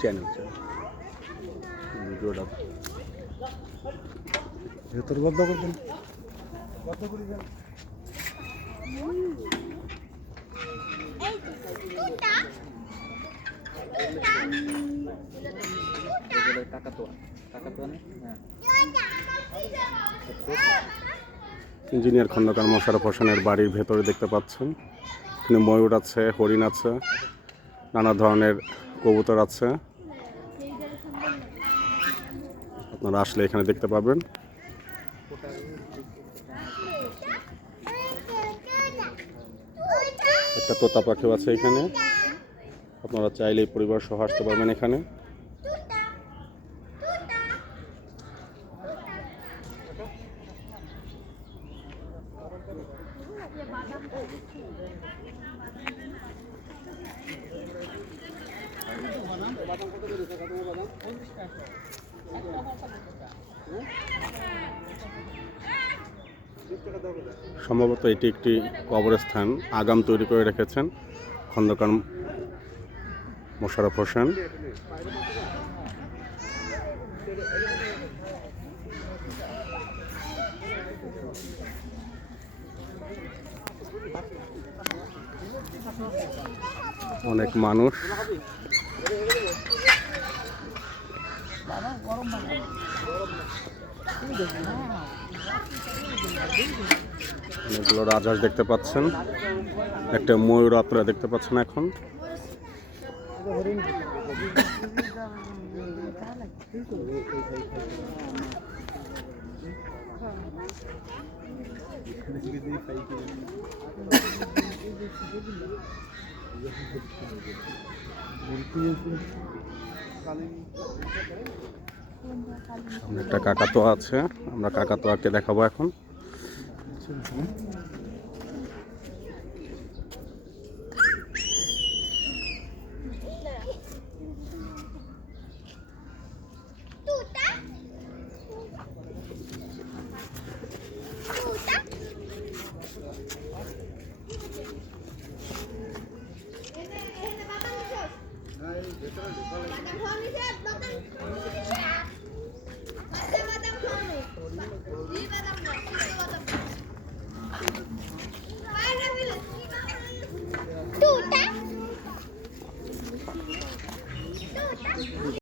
Channel ভিডিওটা ভেতর বদ্ধ করবেন বদ্ধ করে দেন। ইঞ্জিনিয়ার খন্দকার মোশারফ হোসেনের বাড়ির ভেতরে দেখতে পাচ্ছেন। এখানে ময়ূর আছে, হরিণ আছে, নানা ধরনের কবুতর আছে। আপনারা আসলে এখানে দেখতে পাবেন। একটা তোতা পাখিও আছে এখানে। আপনারা চাইলে পরিবার সহ আসতে পারবেন এখানে। সম্ভবত এটি একটি কবরস্থান, আগাম তৈরি করে রেখেছেন খন্দকার মোশারফ হোসেন। অনেক মানুষ। অনেকগুলো রাজহাঁস দেখতে পাচ্ছেন। একটা ময়ূর আপনারা দেখতে পাচ্ছেন এখন। সামনে একটা কাকাতোয়া আছে আমরা কাকাতোয়াকে দেখাবো এখন। Makan honey, Seth! Makan honey, Seth!